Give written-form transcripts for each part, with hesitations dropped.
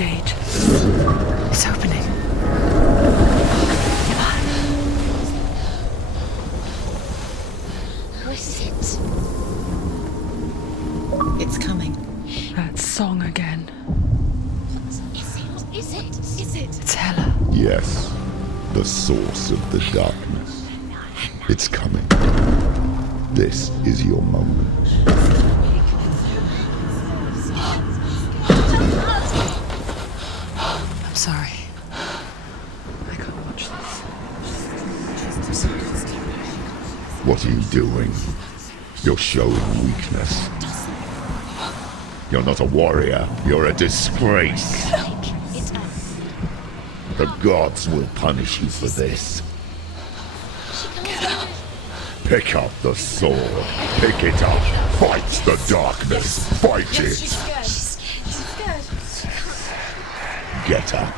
gate. It's opening. Who is it? It's coming. That song again. Is it? It's Hela. Yes, the source of the darkness. It's coming. This is your moment. I'm sorry. I can't watch this. What are you doing? You're showing weakness. You're not a warrior. You're a disgrace. The gods will punish you for this. Pick up the sword. Pick it up. Fight the darkness. Fight it. She's scared. Get up.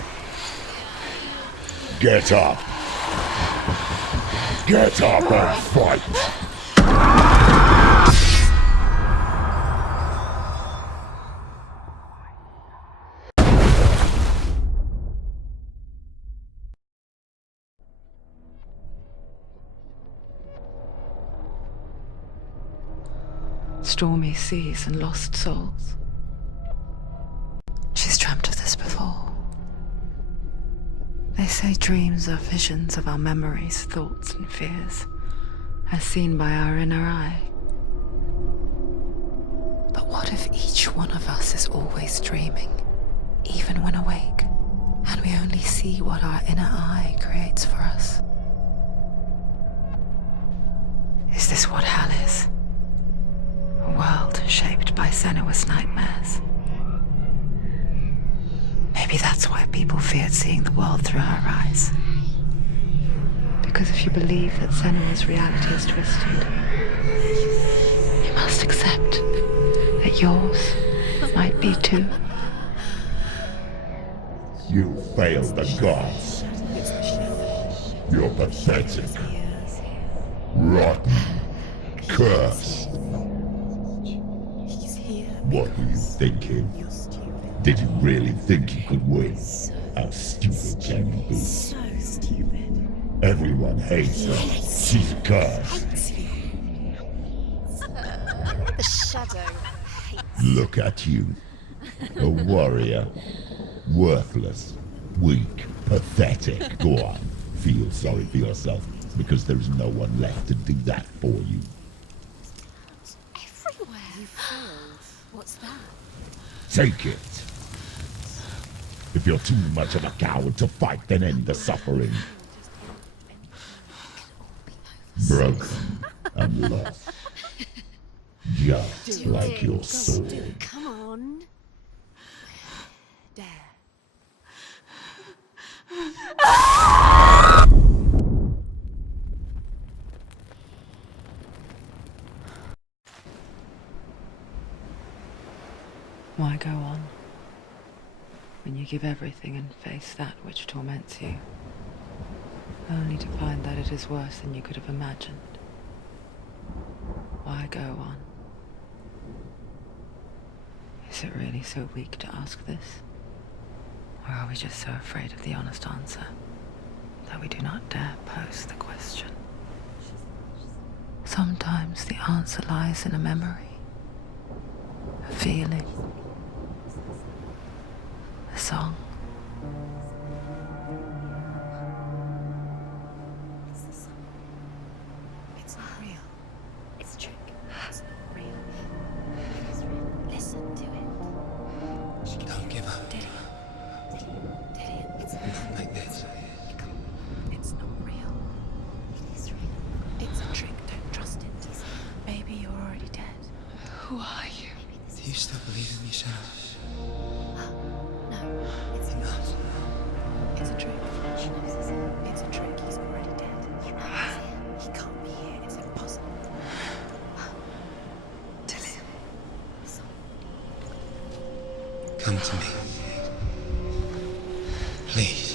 Get up. Get up and fight. Stormy seas and lost souls. She's dreamt of this before. They say dreams are visions of our memories, thoughts and fears, as seen by our inner eye. But what if each one of us is always dreaming, even when awake, and we only see what our inner eye creates for us? Is this what hell is? A world shaped by Senua's nightmares. Maybe that's why people feared seeing the world through her eyes. Because if you believe that Senua's reality is twisted, you must accept that yours might be too. You failed the gods. You're pathetic. Rotten. Cursed. What were you thinking? Did you really think you could win? How stupid can you be? So stupid. Everyone hates her. She's cursed. The shadow. Look at you. A warrior. Worthless. Weak. Pathetic. Go on. Feel sorry for yourself, because there is no one left to do that for you. Everywhere. You failed. What's that? Take it. If you're too much of a coward to fight, then end the suffering. Broken and lost. Just like your sword. Come on. Dare. Why go on when you give everything and face that which torments you, only to find that it is worse than you could have imagined? Why go on? Is it really so weak to ask this? Or are we just so afraid of the honest answer that we do not dare pose the question? Sometimes the answer lies in a memory, a feeling, a song. It's the sun. It's not real. It's a trick. It's not real. It is real. Listen to it. She can Don't give up. Did it? It's Not like this. It's not real. It is real. It's a trick. Don't trust it. Maybe you're already dead. Who are you? Do you still believe in me, Senua? No, it's Not. It's a trick. She knows this. It's a trick. He's already dead. He can't be here. It's impossible. Tilly. Come to me. Please.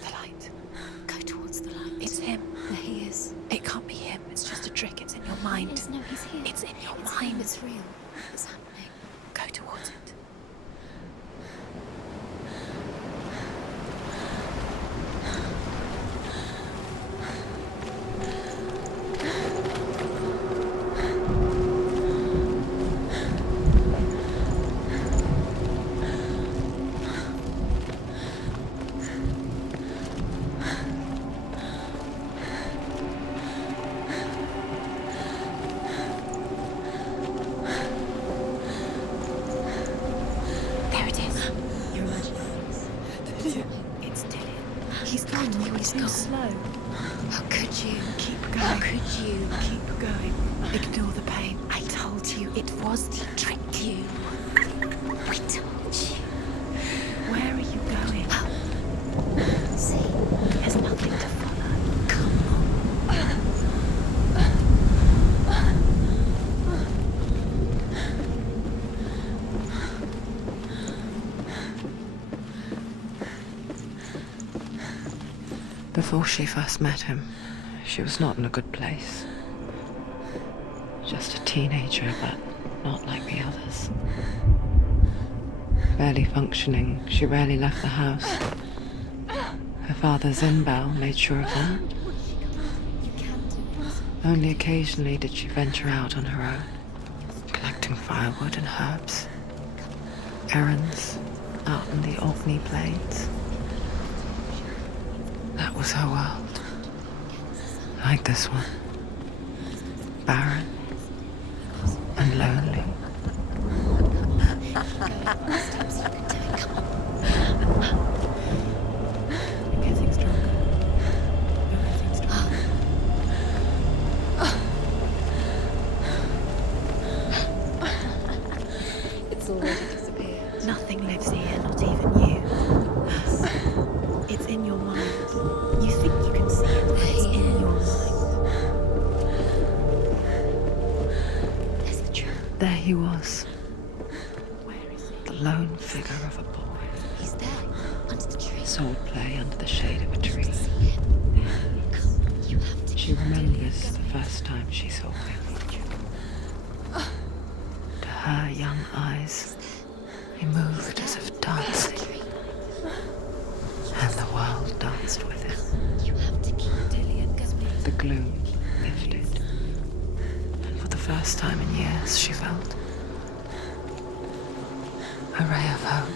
The light. Go towards the light. It's him. There he is. he's here. It's in your It's mind. him, it's real. What's happening? Go towards it. There it is. You're imagining this. It's Dillian. He's gone. He's too slow. How could you? Keep going. How could you? Keep going. Ignore the pain. I told you it was to trick you. I told you. Where are you going? See, there's nothing to follow. Come on. Before she first met him, she was not in a good place. Just a teenager, but not like the others. Barely functioning, she rarely left the house. Her father's in-bell made sure of that. You can do it. Only occasionally did she venture out on her own, collecting firewood and herbs. Errands out in the Orkney Plains. That was her world. Like this one. Barren and lonely. You're getting stronger. You're getting stronger. It's already disappeared. Nothing lives here, not even you. It's in your mind. You think you can see it, but it's in your mind. There's the truth. There he was, Where is he? the lone figure of a boy. He's there, under the tree. Swordplay under the shade of a tree. You have to She remembers the first time she saw him. To her young eyes, he moved as if dancing, and the world danced with him. You have to keep Dillian. The gloom lifted, and for the first time in years, she felt a ray of hope.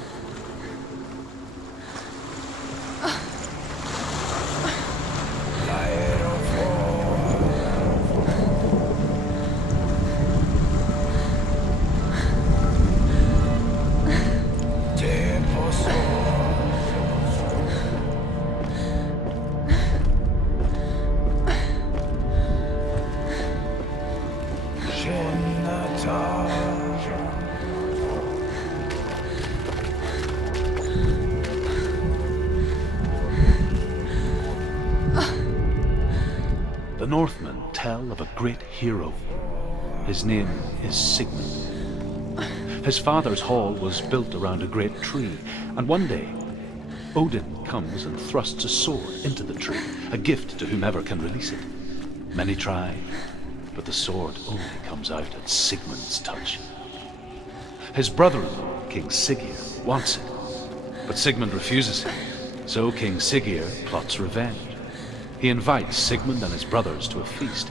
The Northmen tell of a great hero. His name is Sigmund. His father's hall was built around a great tree, and one day Odin comes and thrusts a sword into the tree, a gift to whomever can release it. Many try, but the sword only comes out at Sigmund's touch. His brother-in-law, King Siggeir, wants it, but Sigmund refuses it, so King Siggeir plots revenge. He invites Sigmund and his brothers to a feast,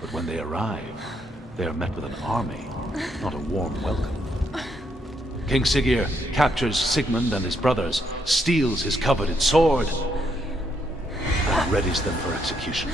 but when they arrive, they are met with an army, not a warm welcome. King Siggeir captures Sigmund and his brothers, steals his coveted sword, and readies them for execution.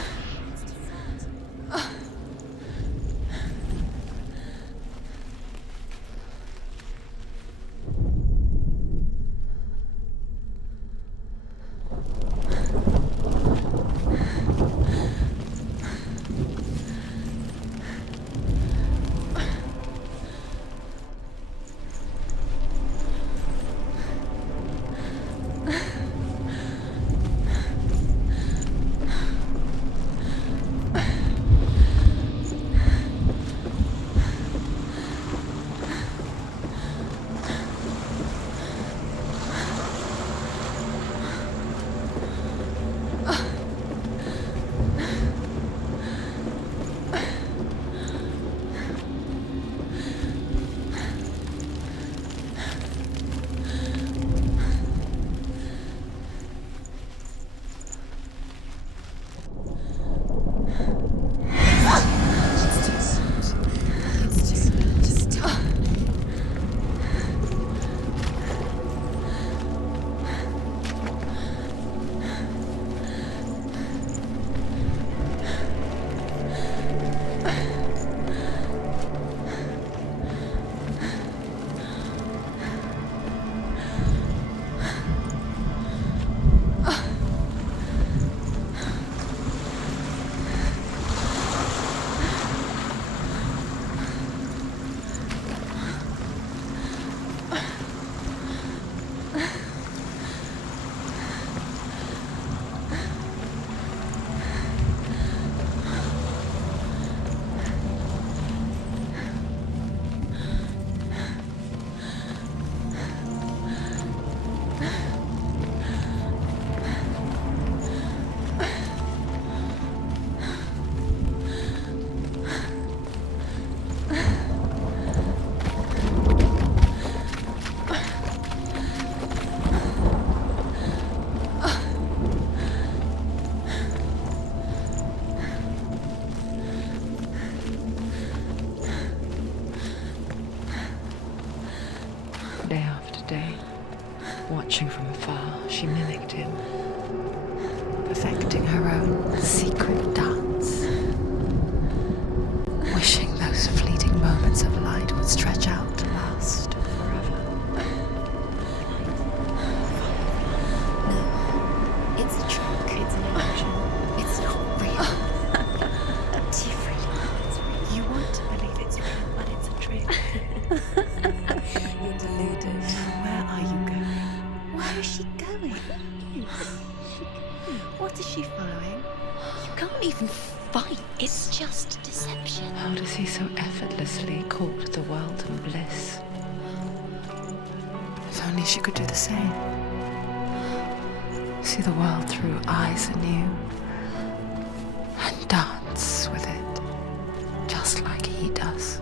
Watching from afar, she mimicked him, perfecting her own secret dance, wishing those fleeting moments of light would stretch out to last forever. No, it's a trick. It's an illusion. It's not real. Do you really? You want to believe it's real, but it's a trick. You're deluded. Where are you going? Where is she going? What is she following? You can't even fight. It's just deception. How does he so effortlessly court the world and bliss? If only she could do the same. See the world through eyes anew and dance with it, just like he does.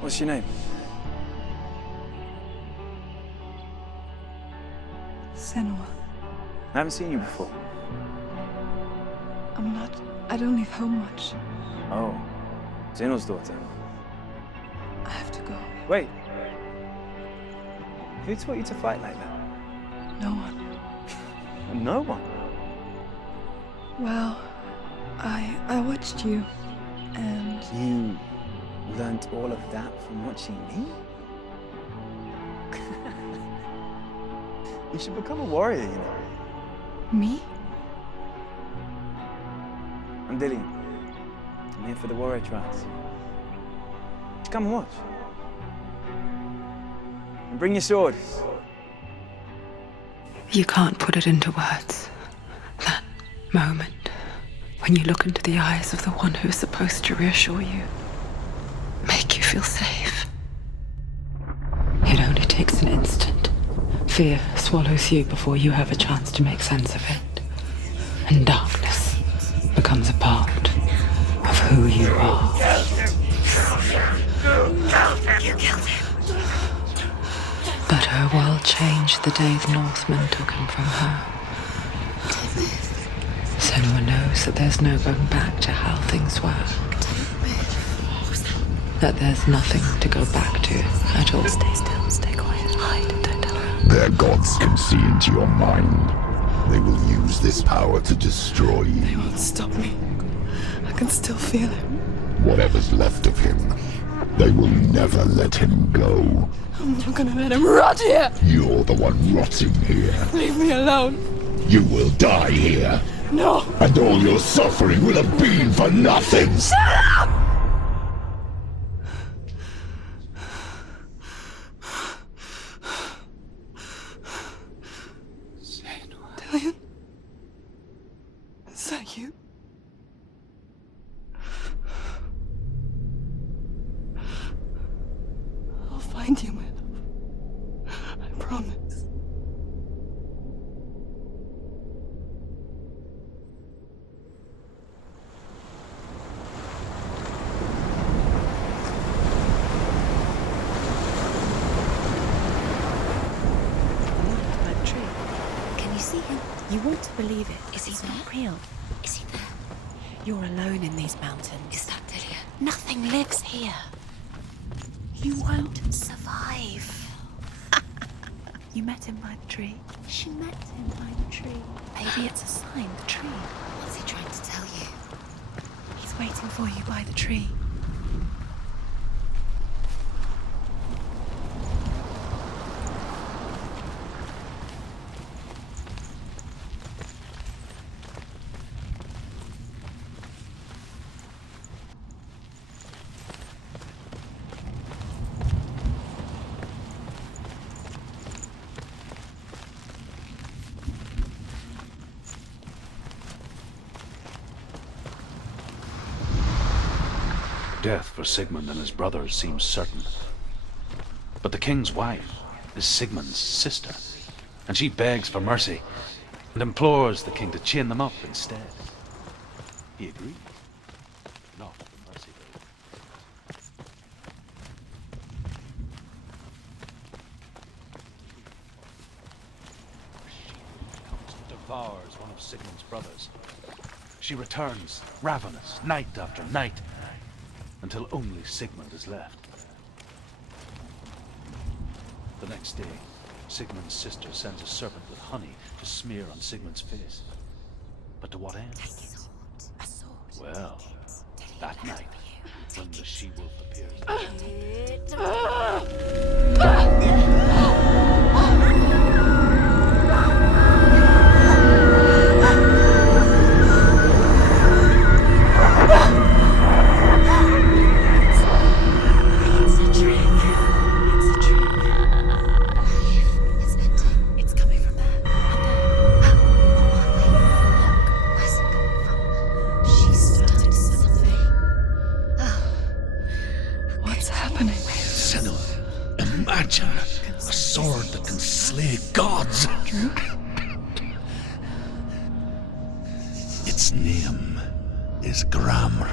What's your name? Senua. I haven't seen you before. I don't leave home much. Oh, Zenua's daughter. I have to go. Wait. Who taught you to fight like that? No one. No one. Well, I watched you, and You learned all of that from watching me? You should become a warrior, you know. me? I'm Dillian. I'm here for the warrior trials. Just come and watch. And bring your sword. You can't put it into words. That moment when you look into the eyes of the one who's supposed to reassure you, make you feel safe. It only takes an instant. Fear swallows you before you have a chance to make sense of it. And darkness becomes a part of who you are. You killed him. But her world changed the day the Northmen took him from her. Senua knows that there's no going back to how things were. That there's nothing to go back to at all. Stay still, stay quiet, hide, don't tell her. Their gods can see into your mind. They will use this power to destroy They you. won't stop me. I can still feel him. Whatever's left of him, they will never let him go. I'm not gonna let him rot here. You're the one rotting here. Leave me alone. You will die here. No. And all your suffering will have been for nothing. Dillian? Is that you? I'll find you, my love. I promise. That tree. Can you see him? You want to believe it. Is he not real? Is he there? You're alone in these mountains. Is that Dillian? Nothing lives here. You won't survive. You met him by the tree. She met him by the tree. Maybe it's a sign, the tree. What's he trying to tell you? He's waiting for you by the tree. Death for Sigmund and his brothers seems certain. But the king's wife is Sigmund's sister, and she begs for mercy and implores the king to chain them up instead. He agrees. Not for mercy. devours one of Sigmund's brothers. She returns, ravenous, night after night, until only Sigmund is left. The next day, Sigmund's sister sends a serpent with honey to smear on Sigmund's face. But to what end? A sword. Well, that night, when the she-wolf appears... It's a trick. It's a trick. It's ending. It's coming from there. Up there. Look, where's it coming from? She's done something. What's happening? Senua, imagine a sword that can slay gods. Drew? Its name is Gramr.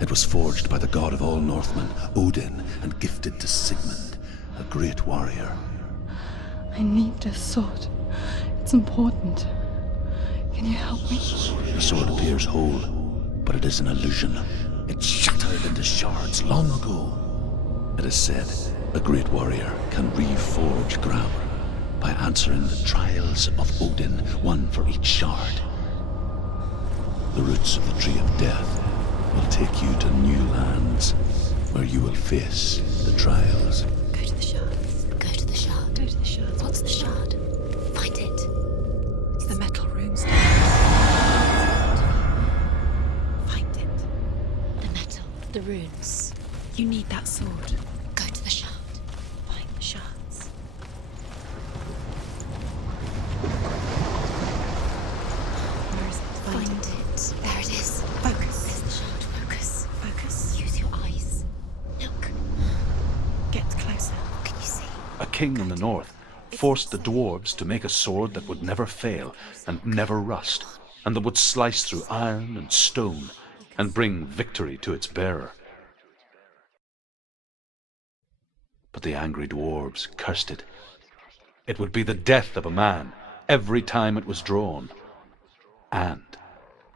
It was forged by the god of all Northmen, Odin, and gifted to Sigmund, a great warrior. I need this sword. It's important. Can you help me? The sword appears whole, but it is an illusion. It shattered into shards long ago. It is said a great warrior can reforge Gramr by answering the trials of Odin, one for each shard. The roots of the Tree of Death will take you to new lands, where you will face the trials. Go to the shard. Go to the shard. Go to the shard. What's the shard? Find it. It's the metal runes. Find it. The metal. The runes. You need that sword. Go to the shard. Find the shards. Where is it? Find it. There it is. Focus. There's the shard. Focus. Focus. Use your eyes. Look. Get closer. What can you see? A king in the north forced the dwarves to make a sword that would never fail and never rust, and that would slice through iron and stone and bring victory to its bearer. But the angry dwarves cursed it. It would be the death of a man every time it was drawn, and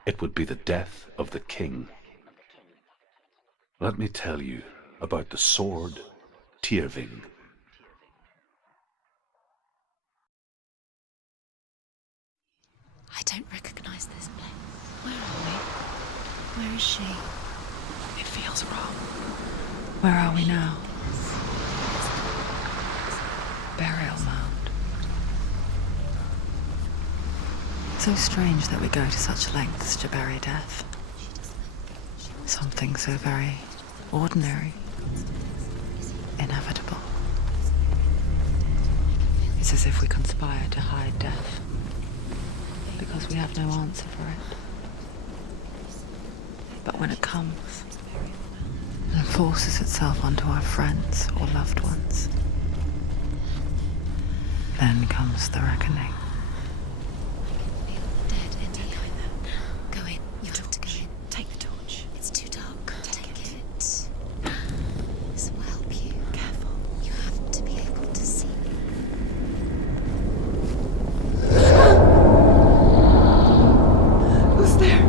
it would be the death of the king. Let me tell you about the sword Tyrving. I don't recognize this place. Where are we? Where is she? It feels wrong. Where are we now? Burial mound. So strange that we go to such lengths to bury death. Something so very ordinary, inevitable. It's as if we conspire to hide death, because we have no answer for it. But when it comes and forces itself onto our friends or loved ones, then comes the reckoning. Dead in here. Go in. You have to go in. Take the torch. It's too dark. Take it. This will help you. Careful. You have to be able to see me. Who's there?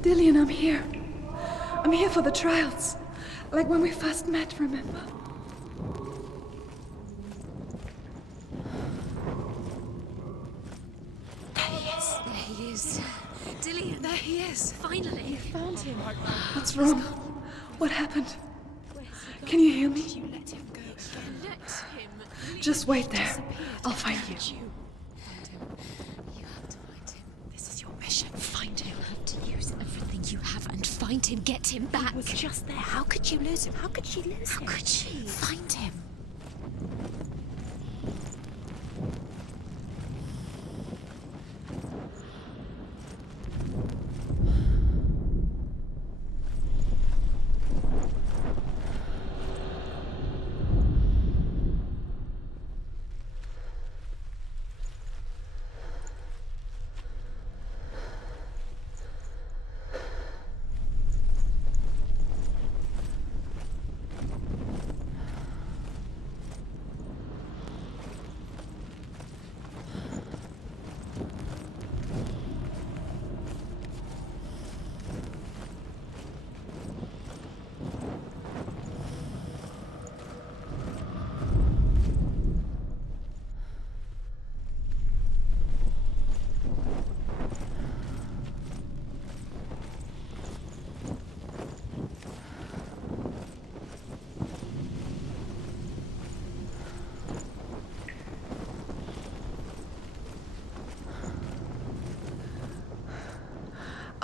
Dillian, I'm here. I'm here for the trials. Like when we first met, remember? There he is. There he is. Dillian. There he is. Finally. You found him. What's wrong? What happened? Can you hear me? You let him go. Let him. Just wait there. I'll find you. Find him. You have to find him. This is your mission. Find him. You have to use everything you have and find him. Get him back. He was just there. How could you lose him? How could she lose him? How could she? Find him.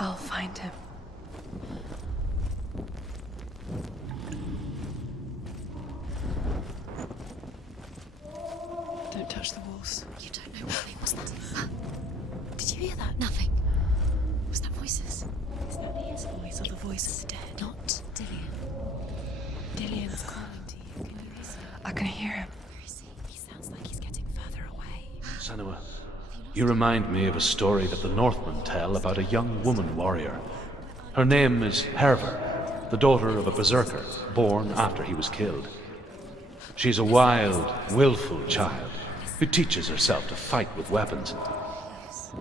I'll find him. Don't touch the walls. You don't know what was that? Did you hear that? Nothing. Was that voices? Is that his voice or the voice of the dead? Not Dillian. Dillian's calling to you. Can you listen? I can hear him. Where is he? He sounds like he's getting further away. Senua, you remind me of a story that the Northmen tell about a young woman warrior. Her name is Hervor, the daughter of a berserker, born after he was killed. She's a wild, willful child who teaches herself to fight with weapons.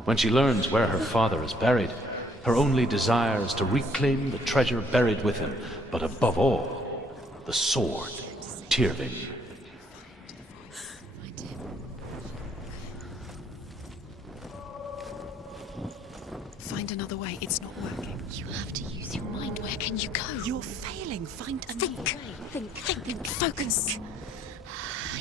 When she learns where her father is buried, her only desire is to reclaim the treasure buried with him, but above all, the sword, Tyrving. Find another way. It's not working. You have to use your mind. Where can you go? You're failing. Find another way. Think. Focus.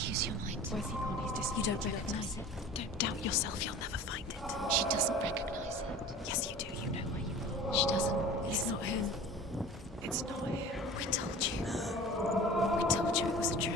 Use your mind. Where's he gone? He's just... You don't recognize it. Don't doubt yourself. You'll never find it. She doesn't recognize it. Yes, you do. You know where you are. She doesn't. It's not him. It's not him. We told you. We told you it was a trick.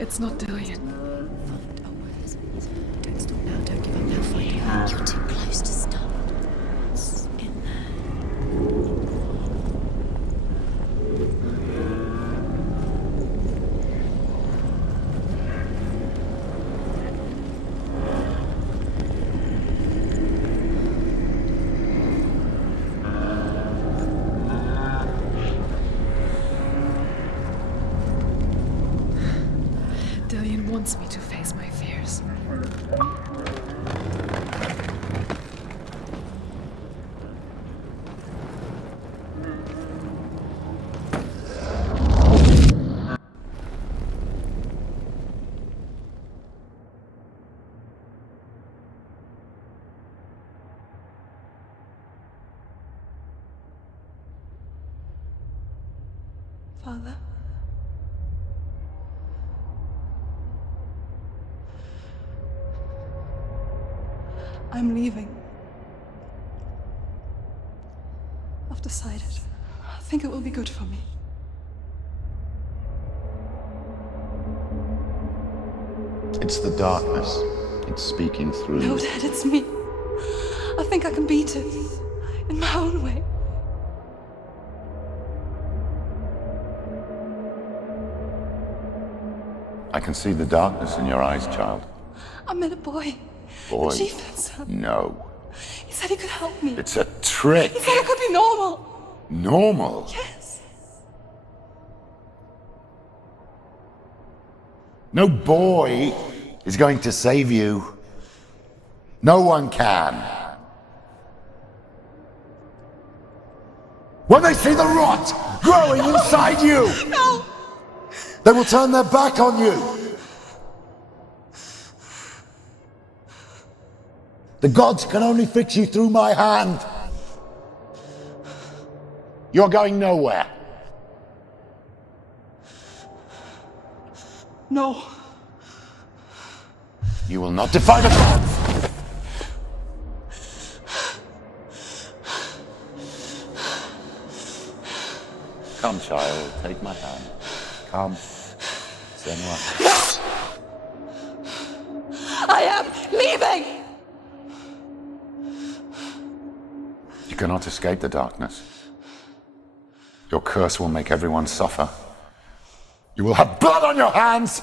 It's not Dillian. Don't stop now. Don't give up now. Find her. You're too close to stop. What's in there? Dillian wants me to face my fears. Father? I'm leaving. I've decided. I think it will be good for me. It's the darkness. It's speaking through. No, Dad, it's me. I think I can beat it. In my own way. I can see the darkness in your eyes, child. I met a boy. Boy. The chieftain's son. No. He said he could help me. It's a trick. He said I could be normal. Normal? Yes. No boy is going to save you. No one can. When they see the rot growing inside you, No! they will turn their back on you. The gods can only fix you through my hand. You're going nowhere. No. You will not defy the gods. Come, child, take my hand. Come. Senua. I am leaving! cannot escape the darkness. Your curse will make everyone suffer. You will have blood on your hands!